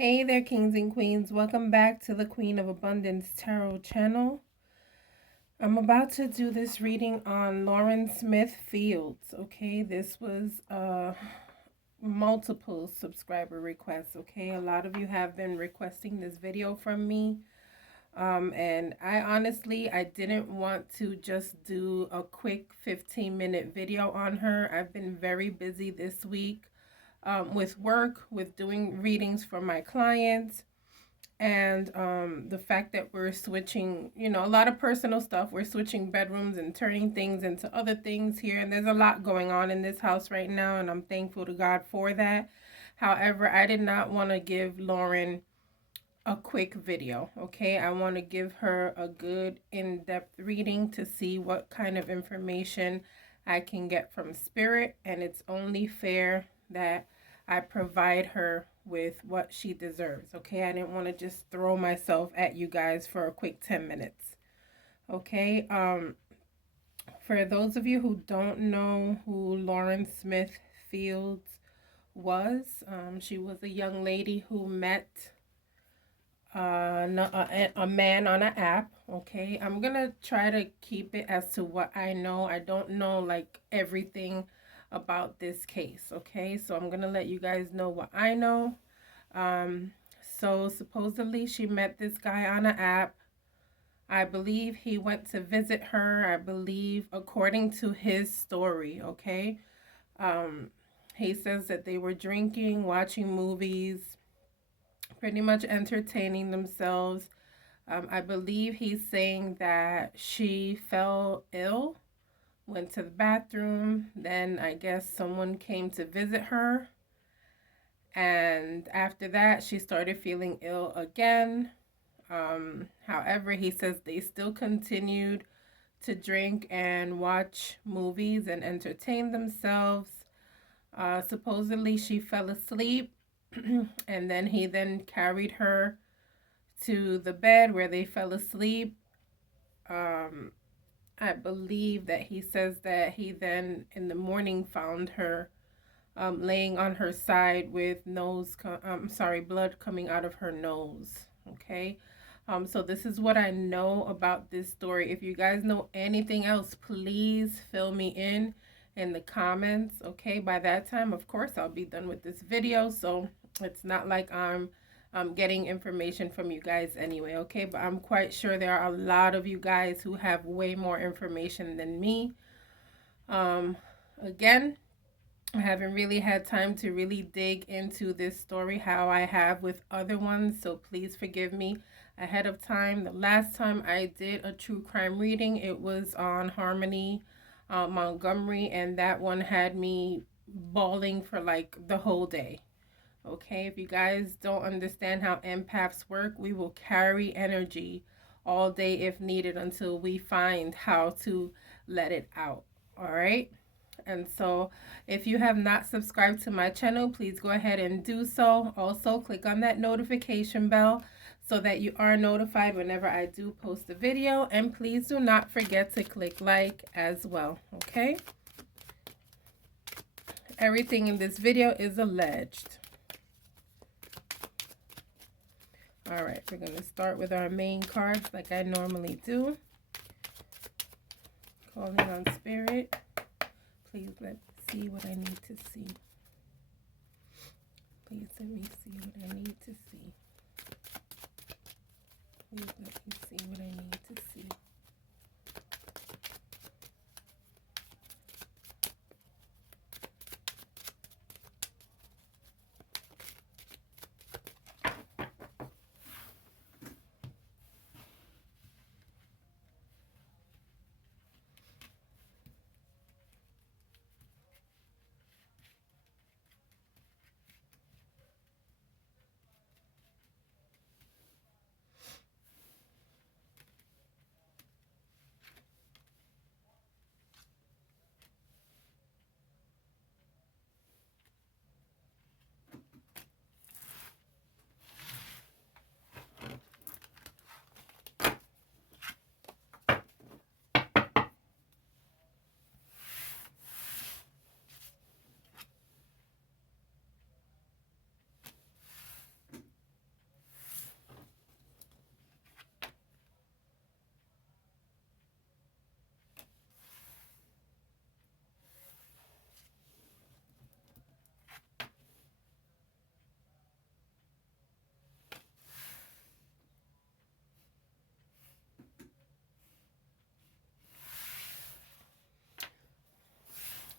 Hey there, kings and queens. Welcome back to the Queen of Abundance Tarot channel. I'm about to do this reading on Lauren Smith Fields. Okay, this was multiple subscriber requests. Okay, a lot of you have been requesting this video from me. And I didn't want to just do a quick 15-minute video on her. I've been very busy this week with work, with doing readings for my clients, and the fact that we're switching, a lot of personal stuff. We're switching bedrooms and turning things into other things here, and there's a lot going on in this house right now, and I'm thankful to God for that. However, I did not want to give Lauren a quick video. Okay, I want to give her a good in-depth reading to see what kind of information I can get from spirit, and it's only fair that I provide her with what she deserves. Okay, I didn't want to just throw myself at you guys for a quick 10 minutes. Okay, for those of you who don't know who Lauren Smith Fields was, she was a young lady who met a man on an app. Okay, I'm gonna try to keep it as to what I know. I don't know like everything about this case. Okay, so I'm gonna let you guys know what I know. So supposedly she met this guy on an app. I believe he went to visit her. I believe according to his story. Okay, he says that they were drinking, watching movies, pretty much entertaining themselves. I believe he's saying that she fell ill, went to the bathroom, then I guess someone came to visit her, and after that she started feeling ill again. However, he says they still continued to drink and watch movies and entertain themselves. Supposedly she fell asleep and then he then carried her to the bed where they fell asleep. I believe that he says that he then in the morning found her laying on her side with blood coming out of her nose. Okay. So this is what I know about this story. If you guys know anything else, please fill me in the comments. Okay. By that time, of course, I'll be done with this video. So it's not like I'm getting information from you guys anyway. Okay. But I'm quite sure there are a lot of you guys who have way more information than me. Again, I haven't really had time to really dig into this story how I have with other ones, so please forgive me ahead of time. The last time I did a true crime reading, it was on Harmony Montgomery, and that one had me bawling for like the whole day. Okay, if you guys don't understand how empaths work, we will carry energy all day if needed until we find how to let it out. All right. And so if you have not subscribed to my channel, please go ahead and do so. Also, click on that notification bell so that you are notified whenever I do post a video. And please do not forget to click like as well, okay? Everything in this video is alleged. All right, we're going to start with our main cards like I normally do. Calling on spirit. Please let me see what I need to see. Please let me see what I need to see. Please let me see what I need to see.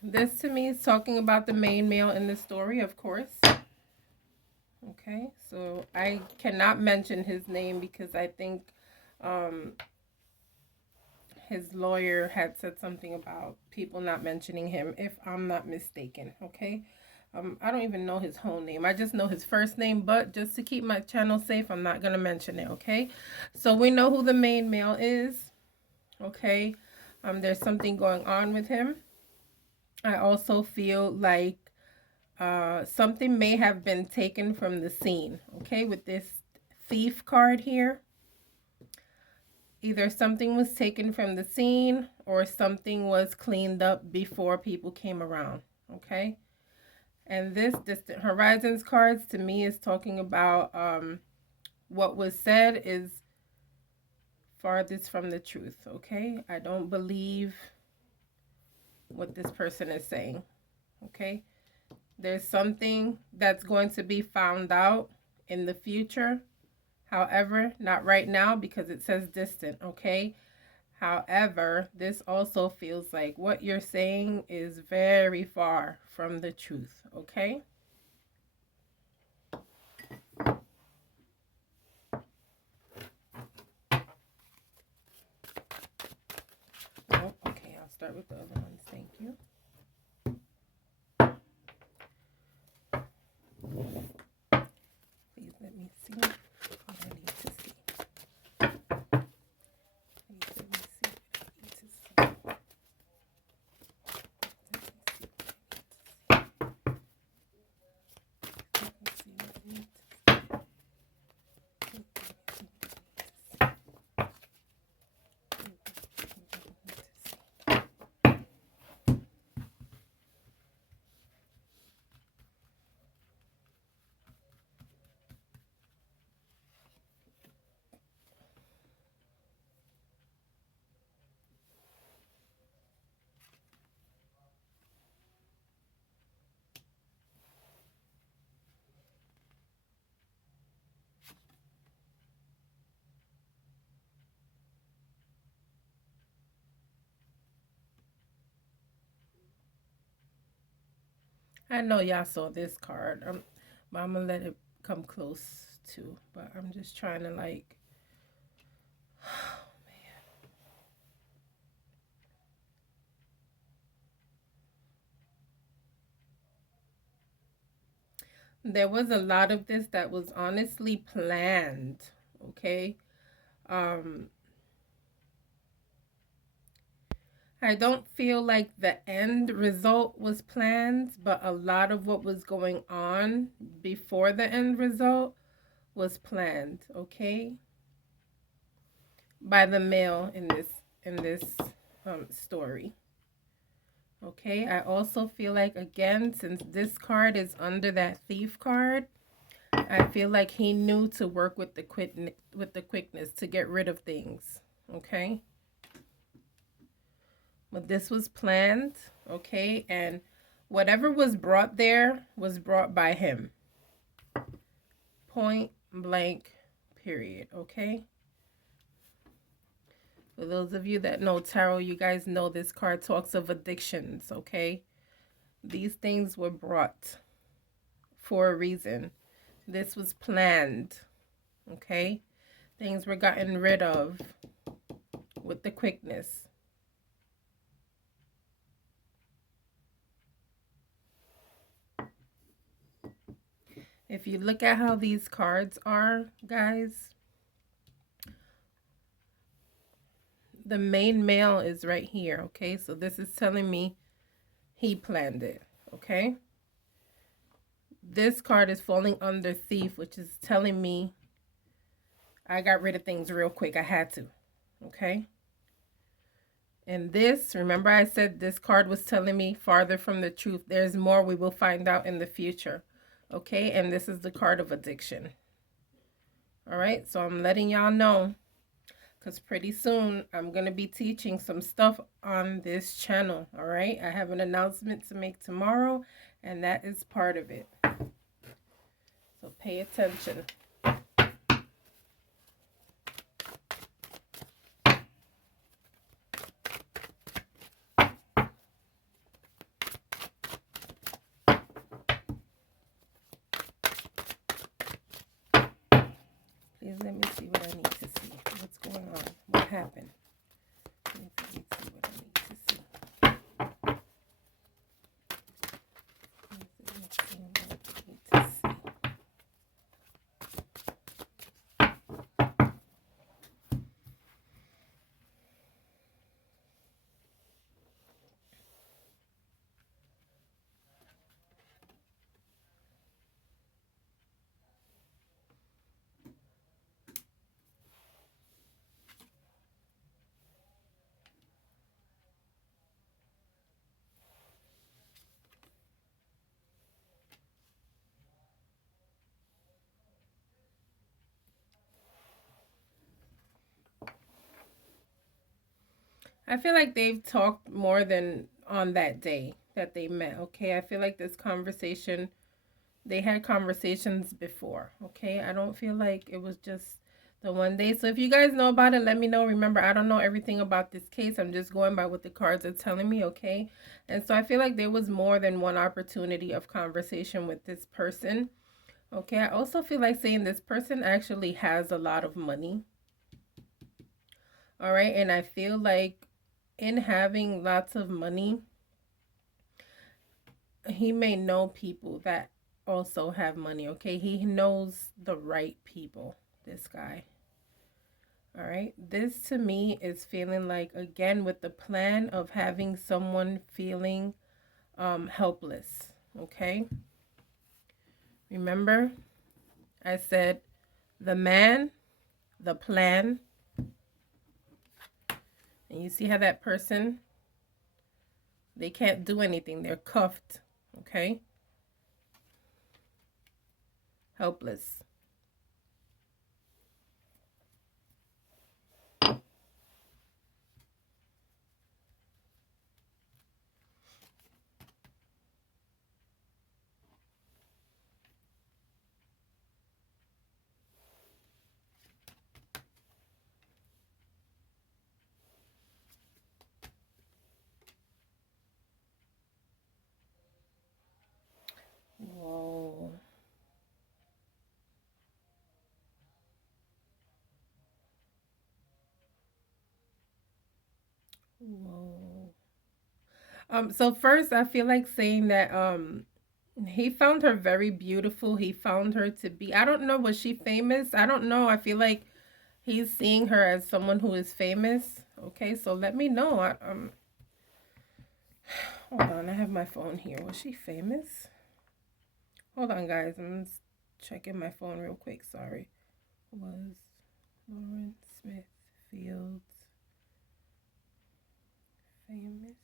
This to me is talking about the main male in the story, of course. Okay, so I cannot mention his name because I think his lawyer had said something about people not mentioning him, if I'm not mistaken. Okay, I don't even know his whole name. I just know his first name, but just to keep my channel safe, I'm not going to mention it. Okay, so we know who the main male is. Okay, there's something going on with him. I also feel like something may have been taken from the scene. Okay, with this thief card here, either something was taken from the scene or something was cleaned up before people came around. Okay, and this distant horizons cards to me is talking about what was said is farthest from the truth. Okay, I don't believe what this person is saying. Okay, there's something that's going to be found out in the future. However, not right now because it says distant, okay? However, this also feels like what you're saying is very far from the truth, okay? Oh, okay, I'll start with the other ones. Thank you. Please let me see what I need to see. Please let me see what I need to see. Let me see what I need to see. Let me see what I need to see. I know y'all saw this card. But I'm gonna let it come close too. But I'm just trying to like, oh man. There was a lot of this that was honestly planned. Okay. I don't feel like the end result was planned, but a lot of what was going on before the end result was planned, okay? By the male in this story. Okay, I also feel like, again, since this card is under that thief card, I feel like he knew to work with the quickness to get rid of things, okay? But this was planned, okay? And whatever was brought there was brought by him. Point blank, period, okay? For those of you that know tarot, you guys know this card talks of addictions, okay? These things were brought for a reason. This was planned, okay? Things were gotten rid of with the quickness. If you look at how these cards are, guys, the main male is right here, okay? So this is telling me he planned it, okay? This card is falling under thief, which is telling me I got rid of things real quick. I had to, okay? And this, remember I said this card was telling me farther from the truth. There's more we will find out in the future, okay? And this is the card of addiction. All right, so I'm letting y'all know because pretty soon I'm going to be teaching some stuff on this channel, all right? I have an announcement to make tomorrow, and that is part of it. So pay attention. happened? Let me see what I need to see. Let me see what I need to see. I feel like they've talked more than on that day that they met, okay? I feel like this conversation, they had conversations before, okay? I don't feel like it was just the one day. So if you guys know about it, let me know. Remember, I don't know everything about this case. I'm just going by what the cards are telling me, okay? And so I feel like there was more than one opportunity of conversation with this person, okay? I also feel like saying this person actually has a lot of money, all right? And I feel like in having lots of money, he may know people that also have money, okay? He knows the right people, this guy. All right. This to me is feeling like, again, with the plan of having someone feeling helpless, okay? Remember, I said the man, the plan, and you see how that person, they can't do anything. They're cuffed, okay? Helpless. Whoa. Whoa. So first I feel like saying that he found her very beautiful. He found her to be, I don't know, was she famous? I don't know. I feel like he's seeing her as someone who is famous. Okay, so let me know. Hold on, I have my phone here. Was she famous? Hold on, guys. I'm just checking my phone real quick. Sorry. Was Lauren Smith Fields famous?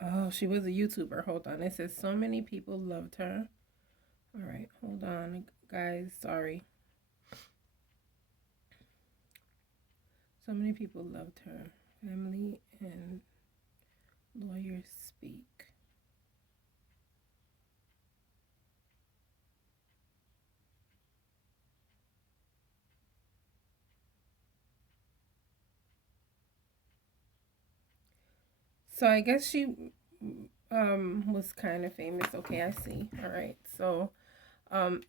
Oh, she was a YouTuber. Hold on. It says so many people loved her. All right, hold on, guys. Sorry. So many people loved her. Family and lawyers speak. So I guess she was kind of famous. Okay, I see. All right. So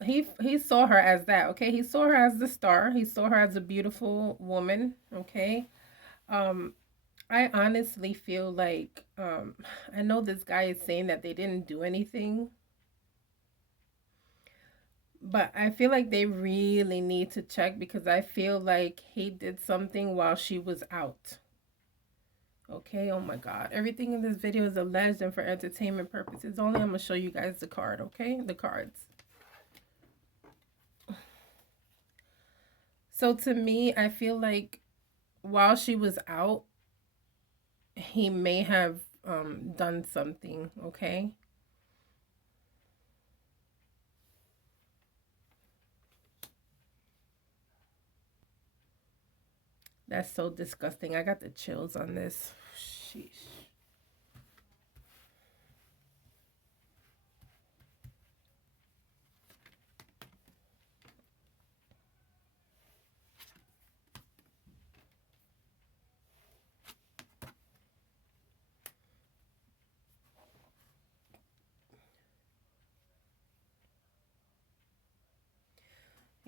he saw her as that. Okay, he saw her as the star. He saw her as a beautiful woman. Okay. Um I honestly feel like I know this guy is saying that they didn't do anything, but I feel like they really need to check because I feel like he did something while she was out. Okay, oh my God. Everything in this video is alleged and for entertainment purposes only. I'm going to show you guys the card, okay? The cards. So to me, I feel like while she was out, he may have done something, okay? That's so disgusting. I got the chills on this. Sheesh.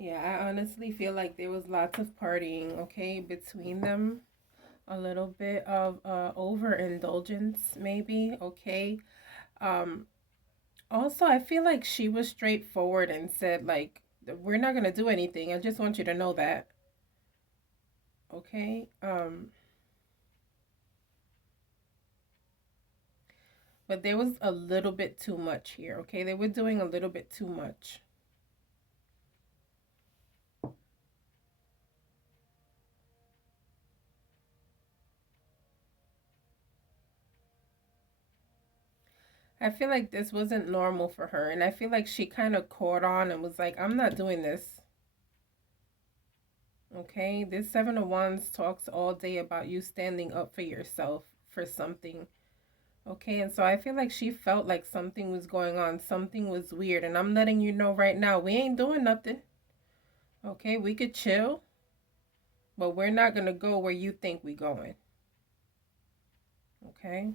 Yeah, I honestly feel like there was lots of partying, okay, between them. A little bit of overindulgence, maybe, okay. Um, Also, I feel like she was straightforward and said, like, we're not gonna do anything. I just want you to know that, okay? But there was a little bit too much here, okay? They were doing a little bit too much. I feel like this wasn't normal for her, and I feel like she kind of caught on and was like, I'm not doing this. Okay, this Seven of Wands talks all day about you standing up for yourself for something. Okay, and so I feel like she felt like something was going on, something was weird, and I'm letting you know right now, we ain't doing nothing. Okay, we could chill, but we're not gonna go where you think we going. Okay.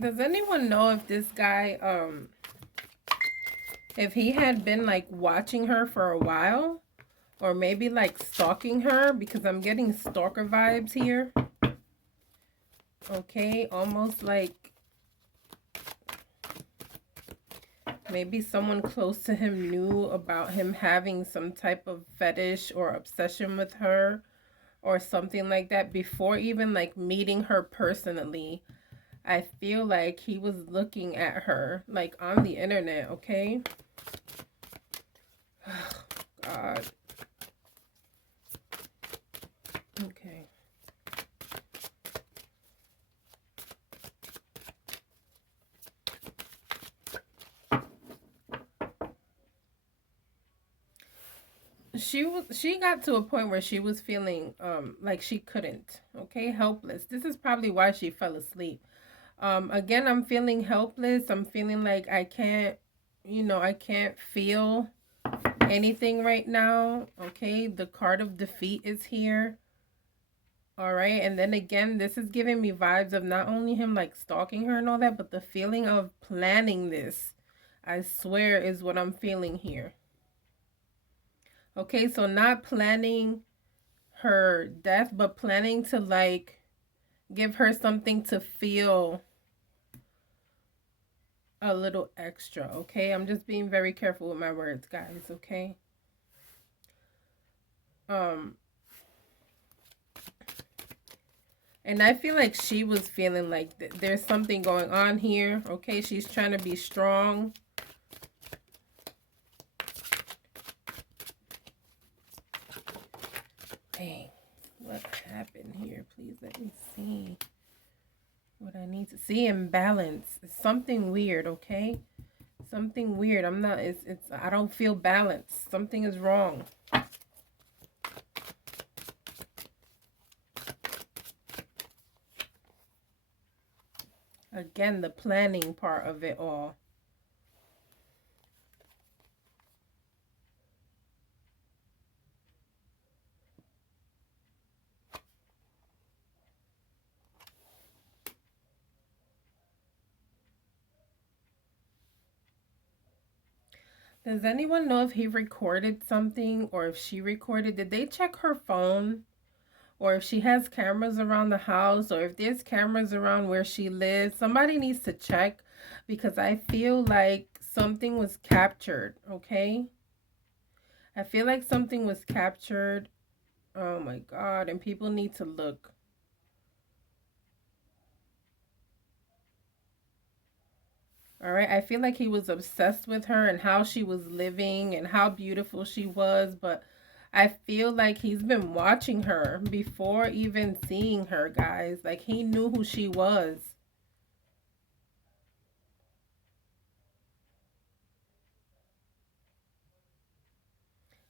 Does anyone know if this guy, if he had been like watching her for a while, or maybe like stalking her? Because I'm getting stalker vibes here. Okay, almost like maybe someone close to him knew about him having some type of fetish or obsession with her or something like that before even like meeting her personally. I feel like he was looking at her like on the internet, okay? God. Okay. She got to a point where she was feeling like she couldn't, okay, helpless. This is probably why she fell asleep. Again, I'm feeling helpless. I'm feeling like I can't, I can't feel anything right now. Okay, the card of defeat is here. All right, and then again, this is giving me vibes of not only him like stalking her and all that, but the feeling of planning this, I swear, is what I'm feeling here. Okay, so not planning her death, but planning to like give her something to feel a little extra. Okay, I'm just being very careful with my words, guys. Okay. Um, and I feel like she was feeling like there's something going on here. Okay, she's trying to be strong. Dang, what happened here? Please let me see what I need to see. Imbalance. It's something weird. Okay, something weird. I'm not. It's. I don't feel balanced. Something is wrong. Again, the planning part of it all. Does anyone know if he recorded something or if she recorded? Did they check her phone? Or if she has cameras around the house or if there's cameras around where she lives? Somebody needs to check because I feel like something was captured, okay? I feel like something was captured. Oh my God. And people need to look. All right. I feel like he was obsessed with her and how she was living and how beautiful she was. But I feel like he's been watching her before even seeing her, guys. Like he knew who she was.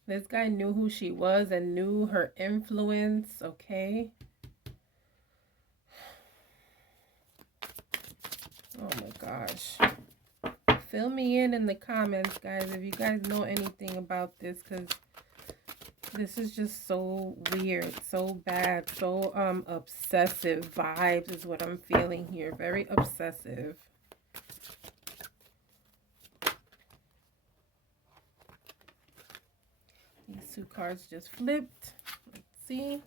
This guy knew who she was and knew her influence, okay? Oh my gosh. Fill me in the comments, guys, if you guys know anything about this, because this is just so weird, so bad, so obsessive vibes is what I'm feeling here. Very obsessive. These two cards just flipped. Let's see.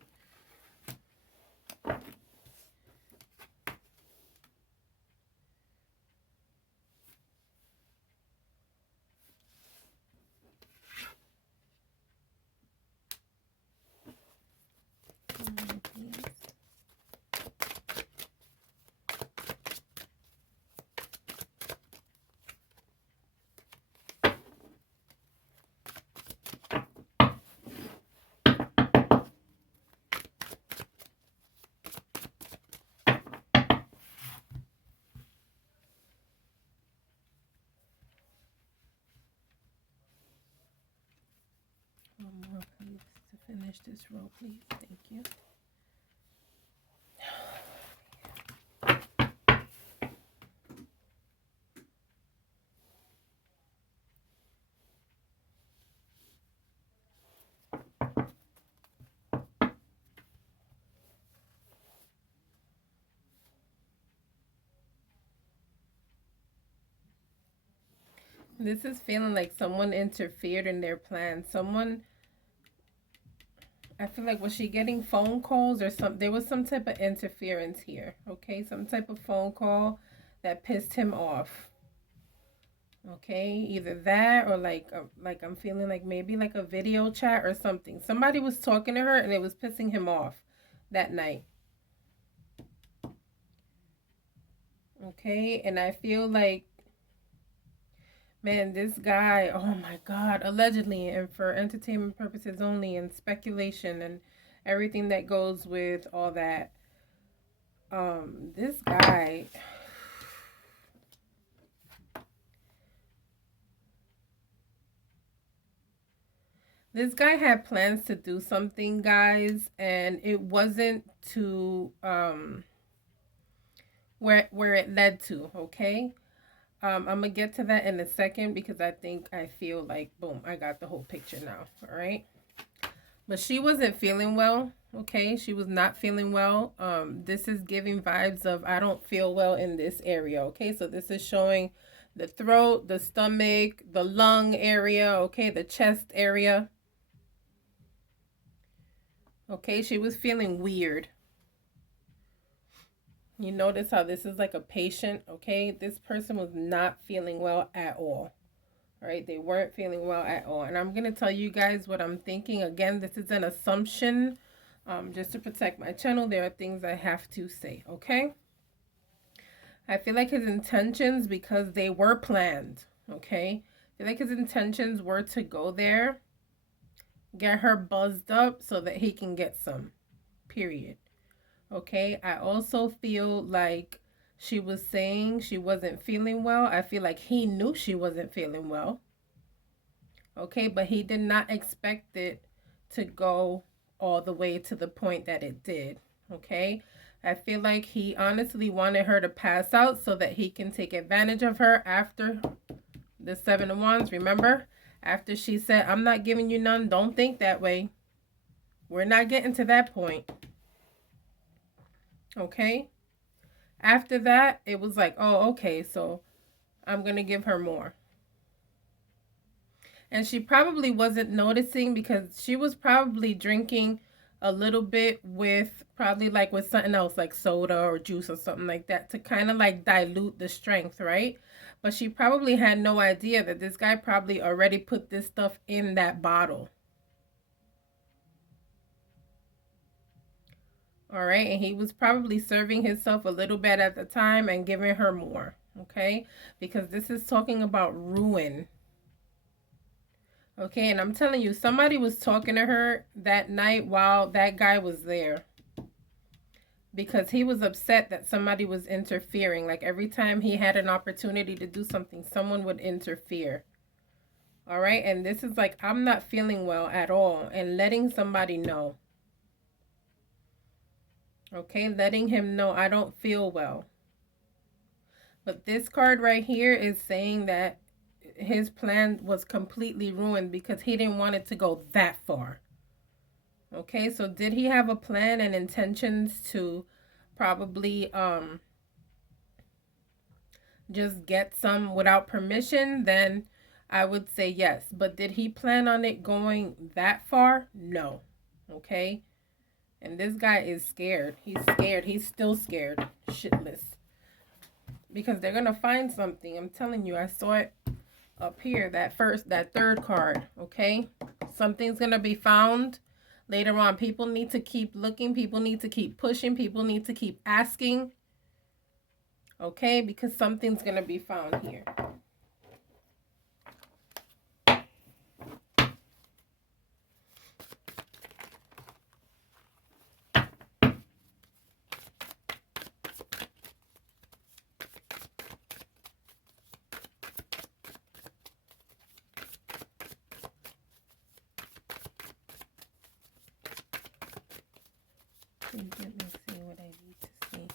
One more, please, to finish this row, please. Thank you. This is feeling like someone interfered in their plans. Someone, I feel like, was she getting phone calls or something? There was some type of interference here, okay? Some type of phone call that pissed him off. Okay, either that or like I'm feeling like maybe like a video chat or something. Somebody was talking to her and it was pissing him off that night. Okay, and I feel like, man, this guy, oh my God, allegedly and for entertainment purposes only and speculation and everything that goes with all that. This guy, this guy had plans to do something, guys, and it wasn't to where it led to, okay? I'm gonna get to that in a second because I feel like, boom, I got the whole picture now, all right? But she wasn't feeling well, okay? She was not feeling well. This is giving vibes of I don't feel well in this area, okay? So this is showing the throat, the stomach, the lung area, okay? The chest area. Okay, she was feeling weird. You notice how this is like a patient, okay? This person was not feeling well at all. All right, they weren't feeling well at all. And I'm going to tell you guys what I'm thinking. Again, this is an assumption. Just to protect my channel, there are things I have to say, okay? I feel like his intentions, because they were planned, okay? I feel like his intentions were to go there, get her buzzed up so that he can get some, period. Okay, I also feel like she was saying she wasn't feeling well. I feel like he knew she wasn't feeling well. Okay, but he did not expect it to go all the way to the point that it did. Okay, I feel like he honestly wanted her to pass out so that he can take advantage of her after the Seven of Wands. Remember, after she said, I'm not giving you none, don't think that way. We're not getting to that point. Okay, after that, it was like, oh, okay, so I'm going to give her more. And she probably wasn't noticing because she was probably drinking a little bit with probably like with something else like soda or juice or something like that to kind of like dilute the strength, right? But she probably had no idea that this guy probably already put this stuff in that bottle. All right, and he was probably serving himself a little bit at the time and giving her more, okay? Because this is talking about ruin. Okay, and I'm telling you, somebody was talking to her that night while that guy was there. Because he was upset that somebody was interfering. Like every time he had an opportunity to do something, someone would interfere. All right, and this is like, I'm not feeling well at all. And letting somebody know. Okay, letting him know I don't feel well. But this card right here is saying that his plan was completely ruined because he didn't want it to go that far. Okay, so did he have a plan and intentions to probably just get some without permission? Then I would say yes. But did he plan on it going that far? No. Okay. And this guy is scared. He's scared. He's still scared. Shitless. Because they're going to find something. I'm telling you, I saw it up here. That third card. Okay. Something's going to be found later on. People need to keep looking. People need to keep pushing. People need to keep asking. Okay. Because something's going to be found here. Let me see what I need to see.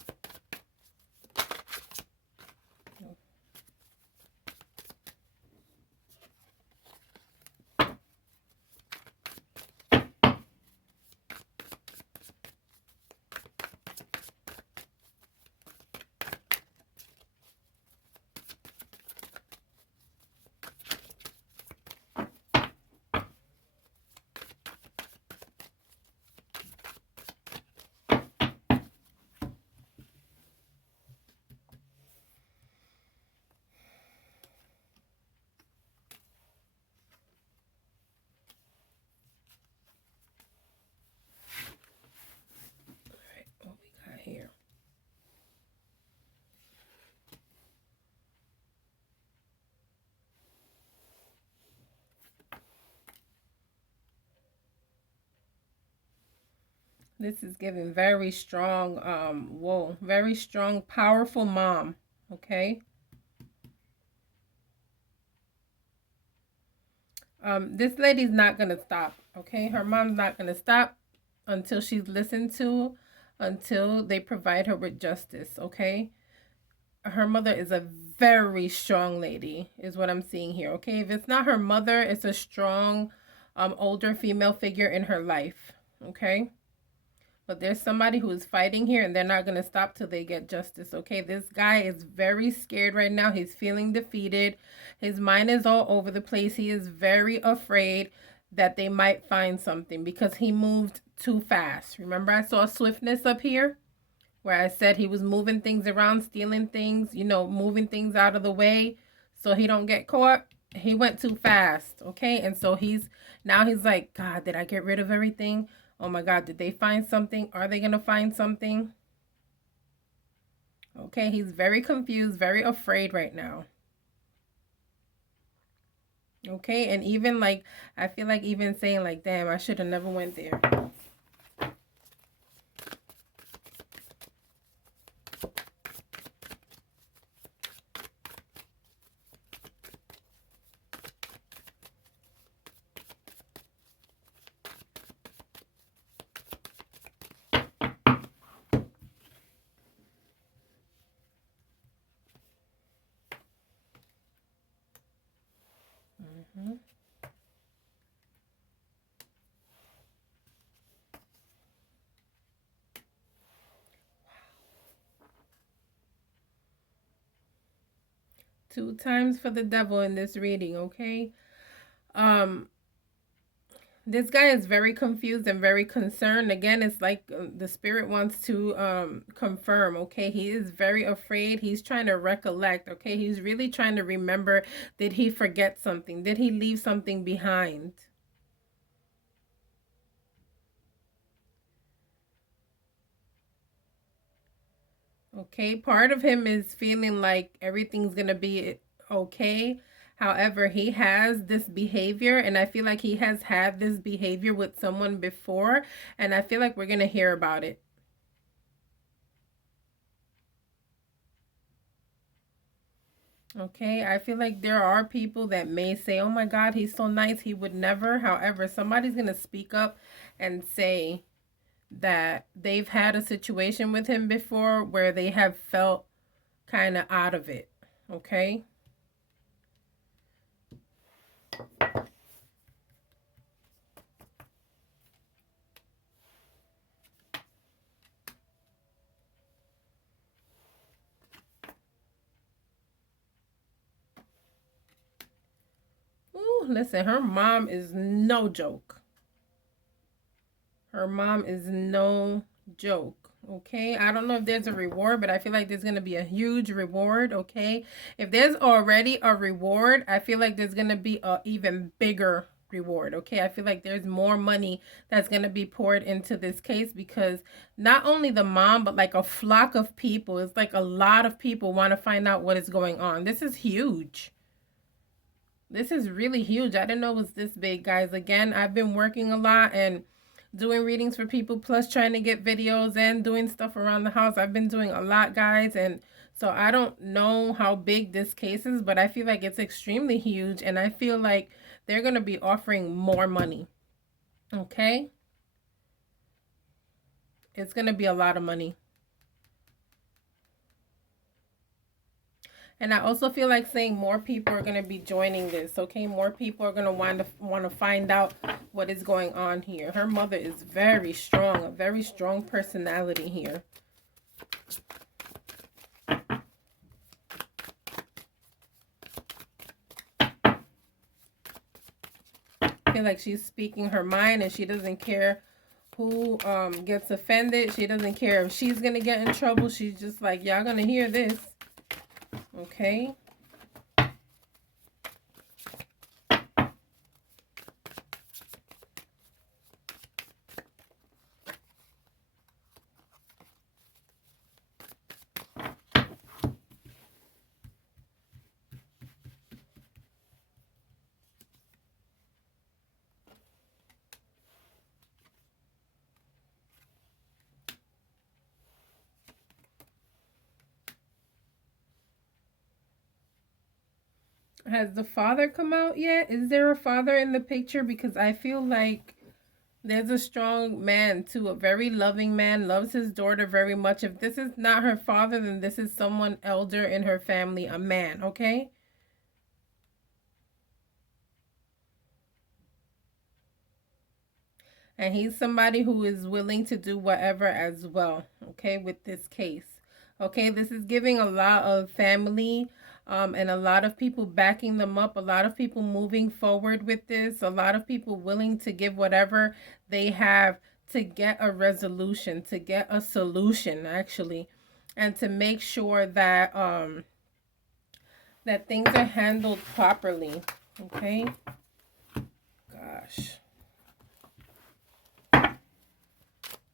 What we got here? This is giving very strong, whoa, very strong, powerful mom, okay? This lady's not going to stop, okay? Her mom's not going to stop until she's listened to, until they provide her with justice, okay? Her mother is a very strong lady, is what I'm seeing here, okay? If it's not her mother, it's a strong, older female figure in her life, okay? But there's somebody who is fighting here, and they're not going to stop till they get justice, okay? This guy is very scared right now. He's feeling defeated. His mind is all over the place. He is very afraid that they might find something because he moved too fast. Remember, I saw swiftness up here where I said he was moving things around, stealing things, you know, moving things out of the way so he don't get caught. He went too fast, okay? And so he's like, God, did I get rid of everything? Oh my God, did they find something? Are they going to find something? Okay, he's very confused, very afraid right now. Okay, and even like, I feel like even saying like, damn, I should have never went there. Mm-hmm. 2 times for the devil in this reading, okay? This guy is very confused and very concerned. Again, it's like the spirit wants to confirm, okay? He is very afraid. He's trying to recollect, okay? He's really trying to remember. Did he forget something? Did he leave something behind? Okay, part of him is feeling like everything's going to be okay. However, he has this behavior, and I feel like he has had this behavior with someone before, and I feel like we're going to hear about it. Okay, I feel like there are people that may say, oh my God, he's so nice, he would never. However, somebody's going to speak up and say that they've had a situation with him before where they have felt kind of out of it, okay? Ooh, listen, her mom is no joke. Her mom is no joke. Okay, I don't know if there's a reward, but I feel like there's going to be a huge reward. Okay, if there's already a reward, I feel like there's going to be a even bigger reward. Okay, I feel like there's more money that's going to be poured into this case, because not only the mom, but like a flock of people, it's like a lot of people want to find out what is going on. This is huge. This is really huge. I didn't know it was this big, guys. Again, I've been working a lot and doing readings for people, plus trying to get videos and doing stuff around the house. I've been doing a lot, guys, and so I don't know how big this case is, but I feel like it's extremely huge, and I feel like they're going to be offering more money. Okay? It's going to be a lot of money. And I also feel like saying more people are going to be joining this, okay? More people are going to want to find out what is going on here. Her mother is very strong, a very strong personality here. I feel like she's speaking her mind, and she doesn't care who gets offended. She doesn't care if she's going to get in trouble. She's just like, y'all going to hear this. Okay? Has the father come out yet? Is there a father in the picture? Because I feel like there's a strong man too, a very loving man, loves his daughter very much. If this is not her father, then this is someone elder in her family, a man, okay? And he's somebody who is willing to do whatever as well, okay, with this case. Okay, this is giving a lot of family and a lot of people backing them up, a lot of people moving forward with this, a lot of people willing to give whatever they have to get a resolution, to get a solution, actually, and to make sure that that things are handled properly. Okay? Gosh.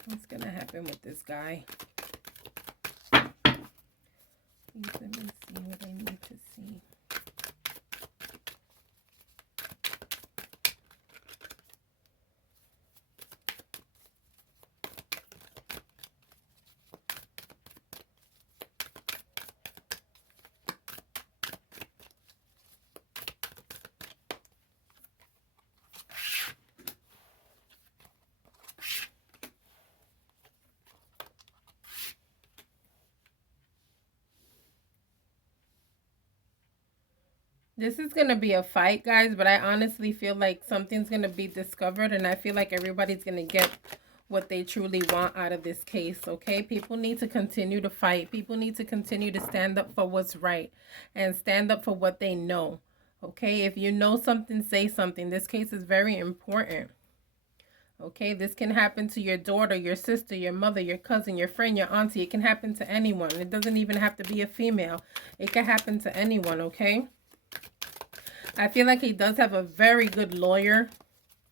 What's gonna happen with this guy? Please let me see what I need to see. This is going to be a fight, guys, but I honestly feel like something's going to be discovered, and I feel like everybody's going to get what they truly want out of this case, okay? People need to continue to fight. People need to continue to stand up for what's right and stand up for what they know, okay? If you know something, say something. This case is very important. Okay, this can happen to your daughter, your sister, your mother, your cousin, your friend, your auntie. It can happen to anyone. It doesn't even have to be a female. It can happen to anyone, okay? I feel like he does have a very good lawyer,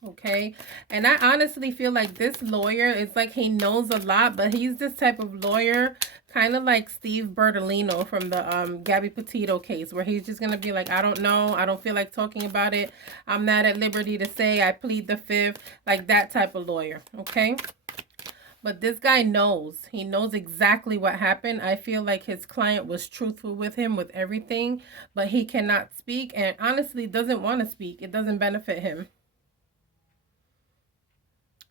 okay? And I honestly feel like this lawyer is like he knows a lot, but he's this type of lawyer, kind of like Steve Bertolino from the Gabby Petito case, where he's just going to be like, I don't know. I don't feel like talking about it. I'm not at liberty to say. I plead the fifth. Like that type of lawyer, okay? But this guy knows. He knows exactly what happened. I feel like his client was truthful with him with everything, but he cannot speak and honestly doesn't want to speak. It doesn't benefit him.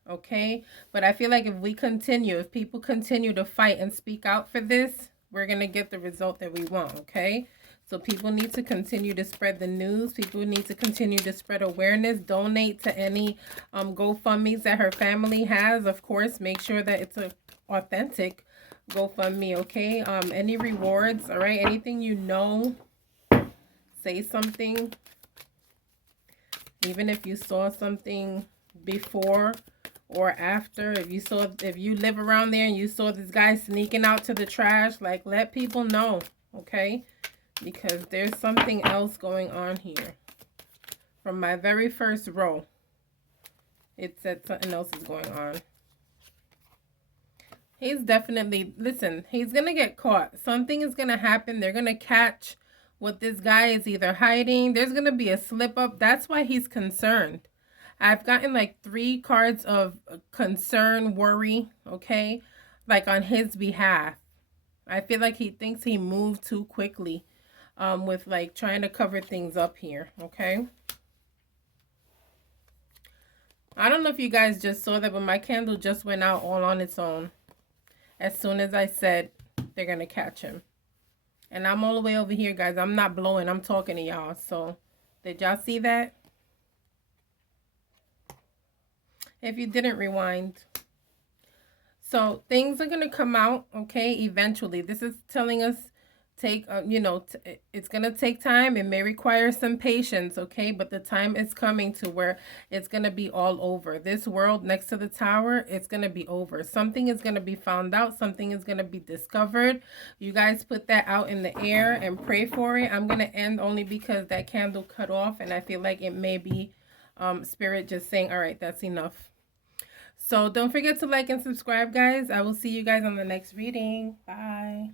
Okay? But I feel like if we continue, if people continue to fight and speak out for this, we're going to get the result that we want, okay? So people need to continue to spread the news. People need to continue to spread awareness. Donate to any GoFundMes that her family has. Of course, make sure that it's a authentic GoFundMe, okay? Any rewards, all right? Anything you know, say something. Even if you saw something before or after, if you live around there and you saw this guy sneaking out to the trash, like, let people know, okay? Because there's something else going on here. From my very first row, it said something else is going on. He's definitely, listen, he's going to get caught. Something is going to happen. They're going to catch what this guy is either hiding. There's going to be a slip up. That's why he's concerned. I've gotten like 3 cards of concern, worry, okay? Like on his behalf. I feel like he thinks he moved too quickly. With like trying to cover things up here, okay? I don't know if you guys just saw that, but my candle just went out all on its own. As soon as I said they're going to catch him. And I'm all the way over here, guys. I'm not blowing. I'm talking to y'all. So, did y'all see that? If you didn't, rewind. So, things are going to come out, okay, eventually. This is telling us it's going to take time. It may require some patience, okay? But the time is coming to where it's going to be all over. This world next to the tower, it's going to be over. Something is going to be found out. Something is going to be discovered. You guys put that out in the air and pray for it. I'm going to end only because that candle cut off. And I feel like it may be Spirit just saying, all right, that's enough. So don't forget to like and subscribe, guys. I will see you guys on the next reading. Bye.